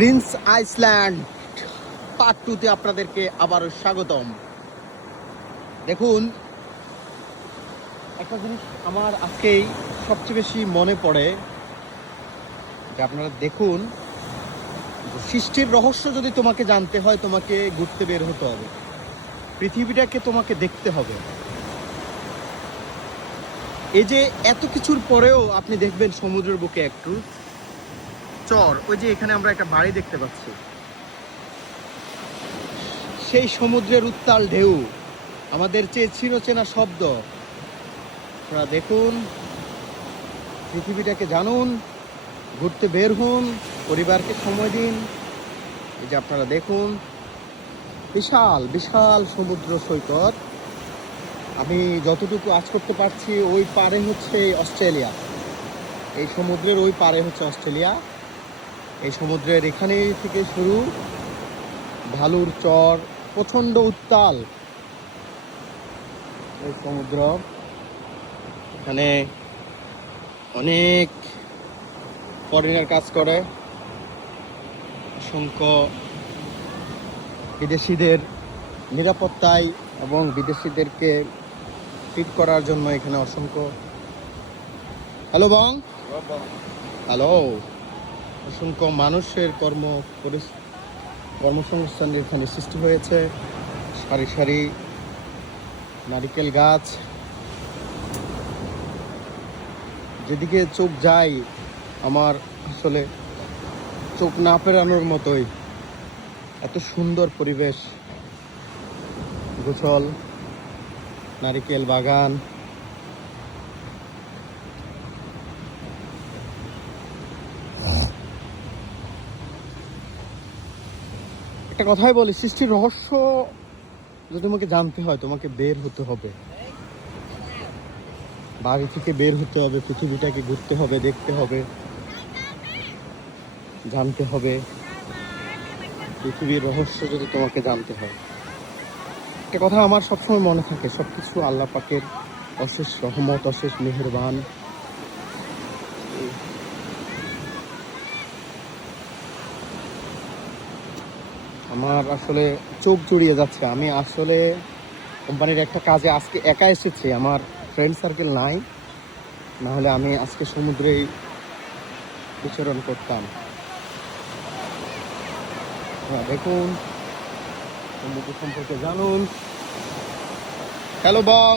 Prince Iceland part 2-তে আপনাদেরকে আবারও স্বাগতম। দেখুন, একটা জিনিস আমার আজকেই সবচেয়ে বেশি মনে পড়ে যে আপনারা দেখুন, সৃষ্টির রহস্য যদি তোমাকে জানতে হয়, তোমাকে ঘুরতে বের হতে হবে, পৃথিবীটাকে তোমাকে দেখতে হবে। এই যে এত কিছুর পরেও আপনি দেখবেন সমুদ্রের বুকে একটু চর, ওই যে এখানে আমরা একটা বাড়ি দেখতে পাচ্ছি, সেই সমুদ্রের উত্তাল ঢেউ, আমাদের চেয়ে চিরচেনা শব্দ। আপনারা দেখুন, পৃথিবীটাকে জানুন, ঘুরতে বের হন, পরিবারকে সময় দিন। এই যে আপনারা দেখুন, বিশাল বিশাল সমুদ্র সৈকত। আমি যতটুকু আজ করতে পারছি, ওই পারে হচ্ছে অস্ট্রেলিয়া, এই সমুদ্রের ওই পারে হচ্ছে অস্ট্রেলিয়া। এই সমুদ্রের এখানেই থেকে শুরু, ভালুর চর, প্রচণ্ড উত্তাল এই সমুদ্র। এখানে অনেক ফরেনার কাজ করে, অসংখ্য বিদেশিদের নিরাপত্তায় এবং বিদেশিদেরকে ট্রিট করার জন্য এখানে অসংখ্য হ্যালো অসংখ্য মানুষের কর্মসংস্থান এখানে সৃষ্টি হয়েছে। সারি সারি নারিকেল গাছ, যেদিকে চোখ যায় আমার আসলে চোখ না ফেরানোর মতোই, এত সুন্দর পরিবেশ, গোছল নারিকেল বাগান। একটা কথাই বলি, সৃষ্টির রহস্য যদি তোমাকে জানতে হয়, তোমাকে বের হতে হবে, বাড়ি থেকে বের হতে হবে, পৃথিবীটাকে ঘুরতে হবে, দেখতে হবে, জানতে হবে। পৃথিবীর রহস্য যদি তোমাকে জানতে হয়, একটা কথা আমার সবসময় মনে থাকে, সবকিছু আল্লাহ পাকের অশেষ রহমত, অশেষ মেহেরবান। আমার আসলে চোখ জুড়িয়ে যাচ্ছে। আমি আসলে কোম্পানির একটা কাজে আজকে একা এসেছি, আমার ফ্রেন্ড সার্কেল নাই, না হলে আমি আজকে সমুদ্রেই বিচরণ করতাম। হ্যাঁ, দেখুন, সমুদ্র সম্পর্কে জানুন। Hello Bong,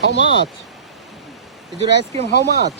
how much is your ice cream, how much?